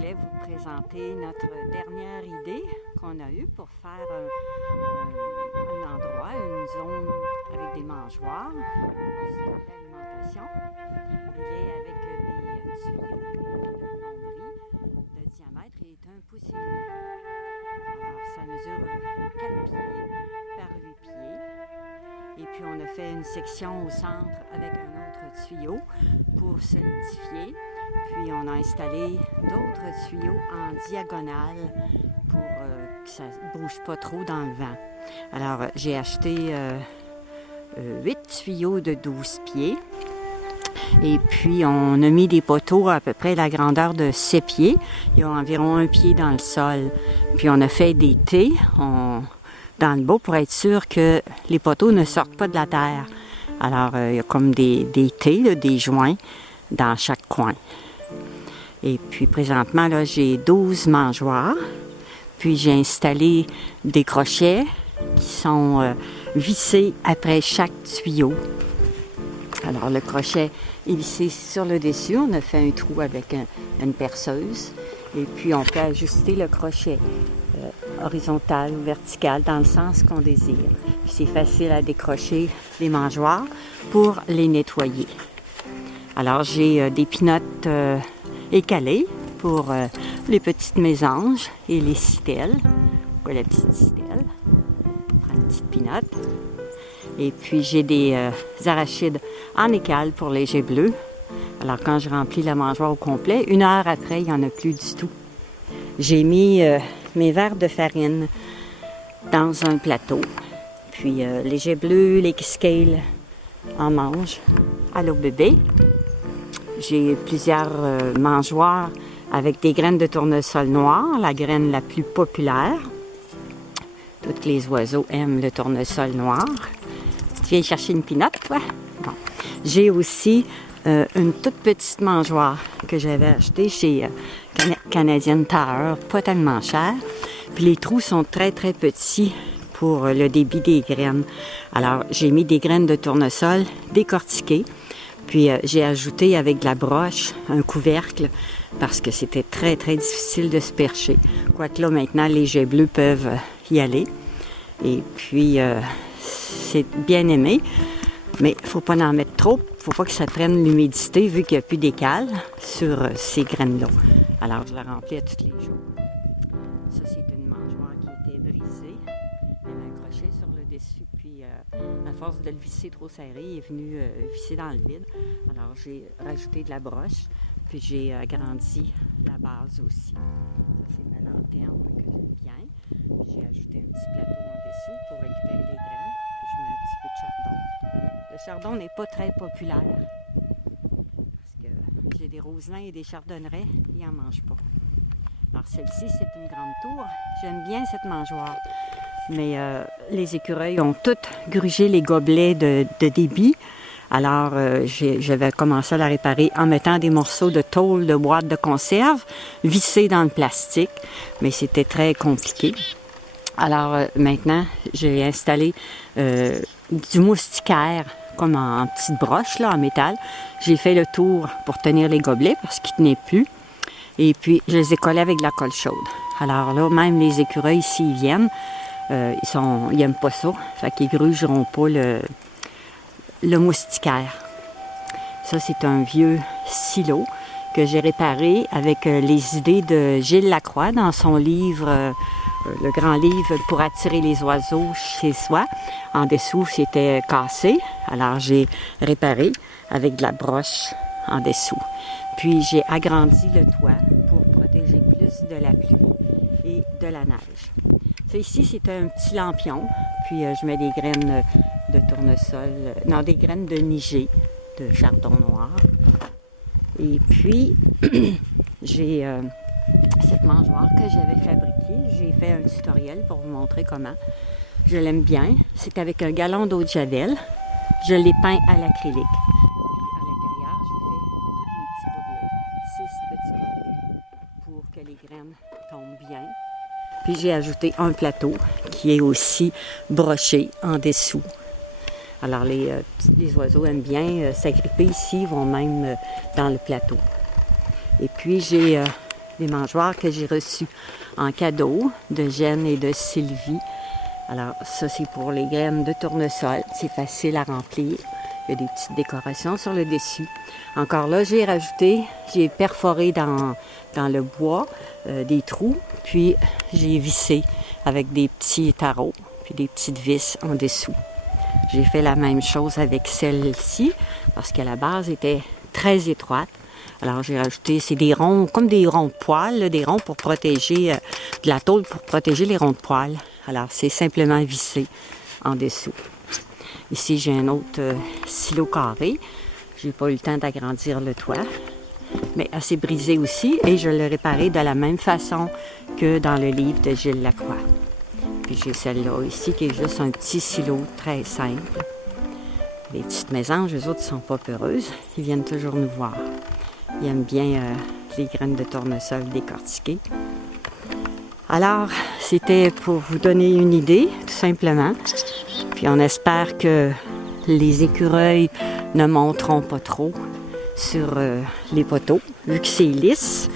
voulais vous présenter notre dernière idée qu'on a eue pour faire un endroit, une zone avec des mangeoires, un poste d'alimentation. Il est avec des tuyaux de plomberie de diamètre et est 1 pouce et demi. Alors ça mesure 4 pieds par 8 pieds. Et puis on a fait une section au centre avec un autre tuyau pour solidifier. Puis on a installé d'autres tuyaux en diagonale pour que ça ne bouge pas trop dans le vent. Alors j'ai acheté 8 tuyaux de 12 pieds. Et puis on a mis des poteaux à peu près la grandeur de 7 pieds. Il y a environ 1 pied dans le sol. Puis on a fait des T dans le bas pour être sûr que les poteaux ne sortent pas de la terre. Alors il y a comme des T, là, des joints dans chaque coin. Et puis présentement, là, j'ai 12 mangeoires. Puis j'ai installé des crochets qui sont vissés après chaque tuyau. Alors le crochet est vissé sur le dessus. On a fait un trou avec une perceuse. Et puis on peut ajuster le crochet horizontal ou vertical dans le sens qu'on désire. Puis c'est facile à décrocher les mangeoires pour les nettoyer. Alors j'ai des pinottes écalées pour les petites mésanges et les citelles. Pourquoi la petite citelle? On prend une petite pinotte. Et puis j'ai des arachides en écale pour les jets bleus. Alors quand je remplis la mangeoire au complet, 1 heure après, il n'y en a plus du tout. J'ai mis mes verres de farine dans un plateau. Puis les jets bleus, les scales en mangent. Allô bébé? J'ai plusieurs mangeoires avec des graines de tournesol noir, la graine la plus populaire. Tous les oiseaux aiment le tournesol noir. Tu viens chercher une pinotte, toi? Bon. J'ai aussi une toute petite mangeoire que j'avais achetée chez Canadian Tire, pas tellement cher. Puis les trous sont très, très petits pour le débit des graines. Alors, j'ai mis des graines de tournesol décortiquées. Puis j'ai ajouté avec de la broche un couvercle parce que c'était très, très difficile de se percher. Quoique là, maintenant, les jets bleus peuvent y aller. Et puis, c'est bien aimé, mais il ne faut pas en mettre trop. Il ne faut pas que ça prenne l'humidité vu qu'il n'y a plus d'écale sur ces graines-là. Alors, je la remplis à tous les jours. Ça, c'est une mangeoire qui était brisée. Il y avait un crochet sur le dessus, puis à force de le visser trop serré, il est venu visser dans le vide. Alors, j'ai rajouté de la broche, puis j'ai agrandi la base aussi. Ça, c'est ma lanterne que j'aime bien. Puis j'ai ajouté un petit plateau en dessous pour récupérer les graines. Puis je mets un petit peu de chardon. Le chardon n'est pas très populaire parce que j'ai des roselins et des chardonnerets, ils n'en mangent pas. Alors celle-ci, c'est une grande tour. J'aime bien cette mangeoire. Mais les écureuils ont toutes grugé les gobelets de débit. Alors, je vais commencer à la réparer en mettant des morceaux de tôle de boîte de conserve vissés dans le plastique. Mais c'était très compliqué. Alors, maintenant, j'ai installé du moustiquaire comme en petite broche, là, en métal. J'ai fait le tour pour tenir les gobelets parce qu'ils ne tenaient plus. Et puis, je les ai collés avec de la colle chaude. Alors là, même les écureuils, s'ils viennent, ils n'aiment pas ça. Fait qu'ils grugeront pas le moustiquaire. Ça, c'est un vieux silo que j'ai réparé avec les idées de Gilles Lacroix dans son livre, le grand livre pour attirer les oiseaux chez soi. En dessous, c'était cassé. Alors, j'ai réparé avec de la broche en dessous. Puis, j'ai agrandi le toit pour protéger plus de la pluie et de la neige. Ça, ici, c'est un petit lampion. Puis, je mets des graines de tournesol, non, des graines de niger, de chardon noir. Et puis, j'ai cette mangeoire que j'avais fabriquée. J'ai fait un tutoriel pour vous montrer comment. Je l'aime bien. C'est avec un gallon d'eau de javel. Je l'ai peint à l'acrylique. Puis, à l'intérieur, j'ai fait tous les petits gobelets, 6 petits gobelets, pour que les graines tombent bien. Puis j'ai ajouté un plateau qui est aussi broché en dessous. Alors les oiseaux aiment bien s'agripper ici, ils vont même dans le plateau. Et puis j'ai des mangeoires que j'ai reçues en cadeau de Jen et de Sylvie. Alors ça, c'est pour les graines de tournesol. C'est facile à remplir. Il y a des petites décorations sur le dessus. Encore là, j'ai perforé dans le bois des trous, puis j'ai vissé avec des petits tarots, puis des petites vis en dessous. J'ai fait la même chose avec celle-ci, parce que la base était très étroite. Alors j'ai rajouté, c'est des ronds, comme des ronds de poêle, là, des ronds pour protéger, de la tôle pour protéger les ronds de poêle. Alors c'est simplement vissé en dessous. Ici, j'ai un autre silo carré. J'ai pas eu le temps d'agrandir le toit, mais assez brisé aussi, et je l'ai réparé de la même façon que dans le livre de Gilles Lacroix. Puis j'ai celle-là ici qui est juste un petit silo très simple. Les petites mésanges, eux autres, ne sont pas peureuses. Ils viennent toujours nous voir. Ils aiment bien les graines de tournesol décortiquées. Alors, c'était pour vous donner une idée, tout simplement. Puis on espère que les écureuils ne monteront pas trop sur les poteaux, vu que c'est lisse.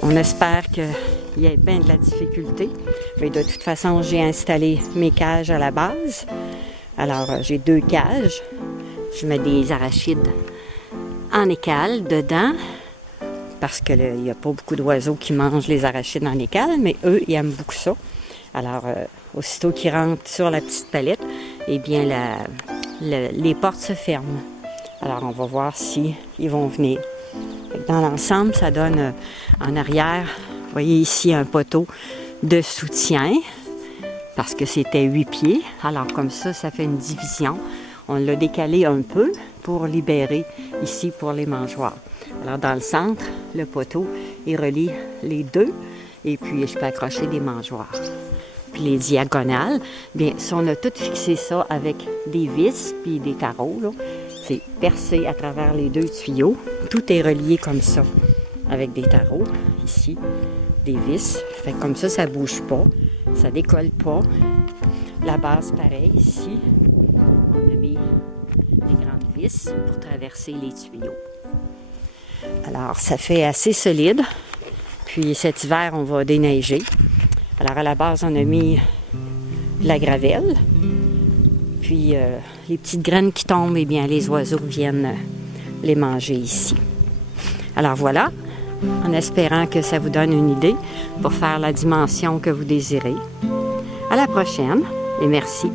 On espère qu'il y ait bien de la difficulté. Mais de toute façon, j'ai installé mes cages à la base. Alors, j'ai 2 cages. Je mets des arachides en écale dedans, parce qu'il n'y a pas beaucoup d'oiseaux qui mangent les arachides en écale, mais eux, ils aiment beaucoup ça. Alors, aussitôt qu'ils rentrent sur la petite palette, eh bien, les portes se ferment. Alors, on va voir si ils vont venir. Dans l'ensemble, ça donne en arrière, vous voyez ici un poteau de soutien, parce que c'était 8 pieds. Alors, comme ça, ça fait une division. On l'a décalé un peu pour libérer ici pour les mangeoires. Alors, dans le centre, le poteau, il relie les deux, et puis je peux accrocher des mangeoires. Puis les diagonales, bien, si on a tout fixé ça avec des vis puis des carreaux, là, c'est percé à travers les 2 tuyaux. Tout est relié comme ça, avec des carreaux, ici, des vis. Fait que comme ça ne bouge pas, ça décolle pas. La base, pareil, ici, on a mis des grandes vis pour traverser les tuyaux. Alors, ça fait assez solide. Puis cet hiver, on va déneiger. Alors, à la base, on a mis de la gravelle. Puis, les petites graines qui tombent, eh bien, les oiseaux viennent les manger ici. Alors, voilà, en espérant que ça vous donne une idée pour faire la dimension que vous désirez. À la prochaine et merci.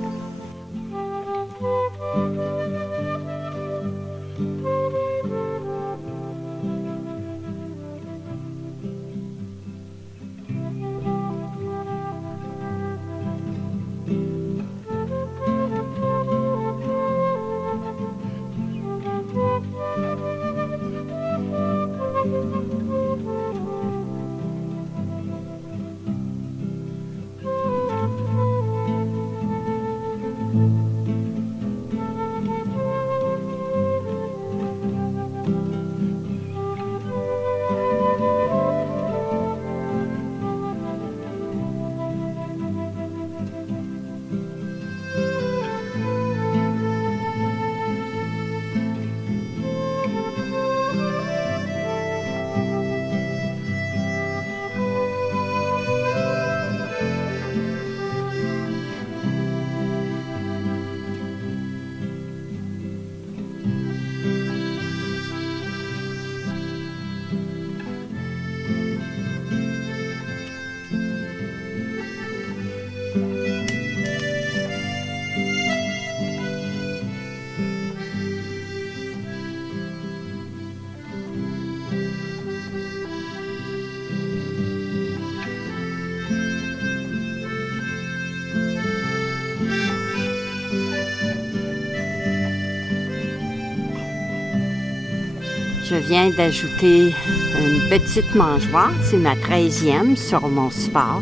Je viens d'ajouter une petite mangeoire, c'est ma 13e sur mon support.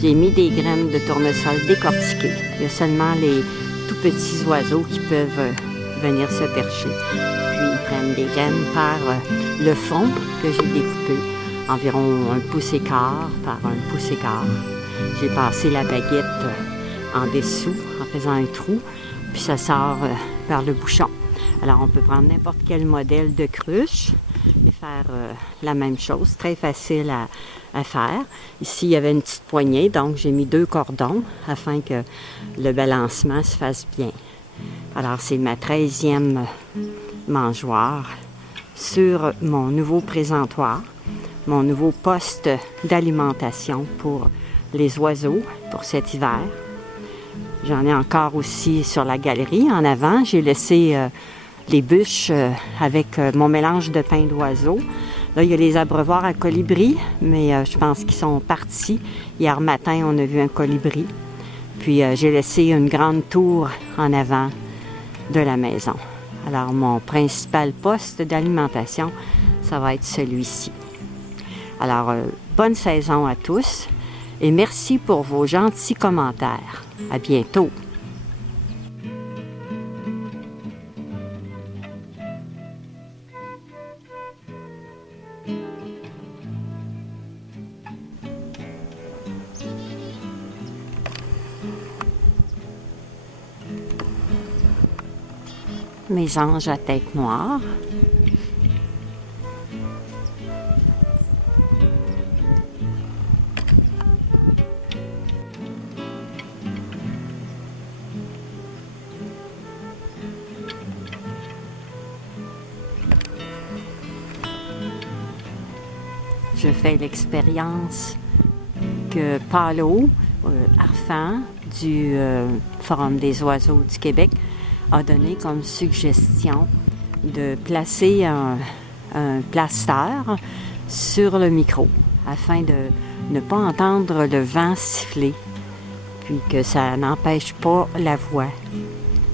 J'ai mis des graines de tournesol décortiquées. Il y a seulement les tout petits oiseaux qui peuvent venir se percher. Puis ils prennent des graines par le fond que j'ai découpé, environ 1 pouce et quart par 1 pouce et quart. J'ai passé la baguette en dessous en faisant un trou, puis ça sort par le bouchon. Alors, on peut prendre n'importe quel modèle de cruche et faire la même chose, très facile à faire. Ici, il y avait une petite poignée, donc j'ai mis 2 cordons afin que le balancement se fasse bien. Alors, c'est ma 13e mangeoire sur mon nouveau présentoir, mon nouveau poste d'alimentation pour les oiseaux pour cet hiver. J'en ai encore aussi sur la galerie en avant. J'ai laissé les bûches avec mon mélange de pain d'oiseau. Là, il y a les abreuvoirs à colibri, mais je pense qu'ils sont partis. Hier matin, on a vu un colibri. Puis, j'ai laissé une grande tour en avant de la maison. Alors, mon principal poste d'alimentation, ça va être celui-ci. Alors, bonne saison à tous et merci pour vos gentils commentaires. À bientôt! Mes anges à tête noire. Je fais l'expérience que Paulo Arfan du Forum des oiseaux du Québec a donné comme suggestion de placer un plaster sur le micro afin de ne pas entendre le vent siffler puis que ça n'empêche pas la voix.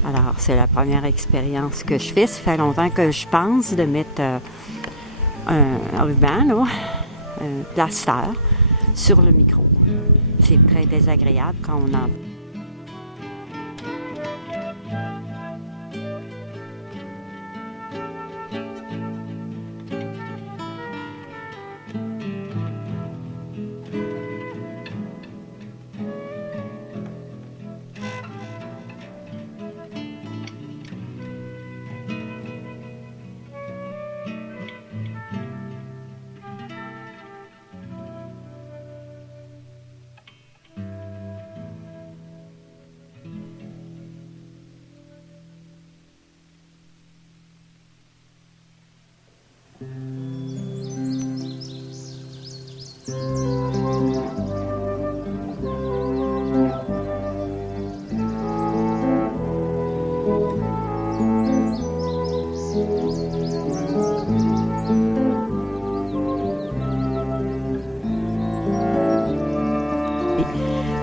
Alors, c'est la première expérience que je fais. Ça fait longtemps que je pense de mettre un ruban, là, un plaster sur le micro. C'est très désagréable quand on en...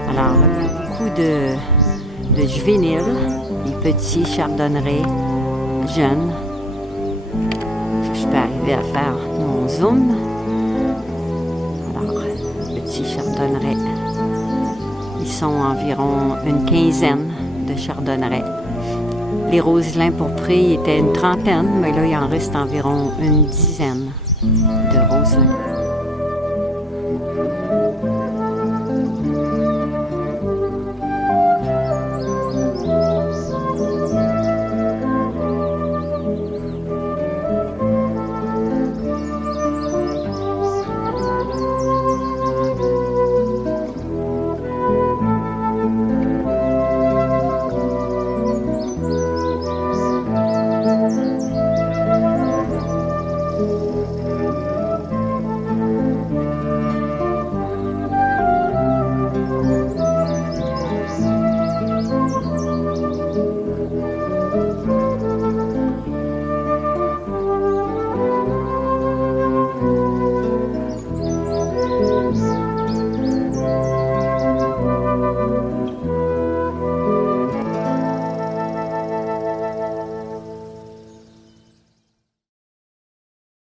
Alors, il y a beaucoup de juvéniles, des petits chardonnerets jeunes. Je peux arriver à faire mon zoom. Alors, petits chardonnerets. Ils sont environ une 15aine de chardonnerets. Les roselins pourprés étaient une 30aine, mais là, il en reste environ une 10aine de roselins.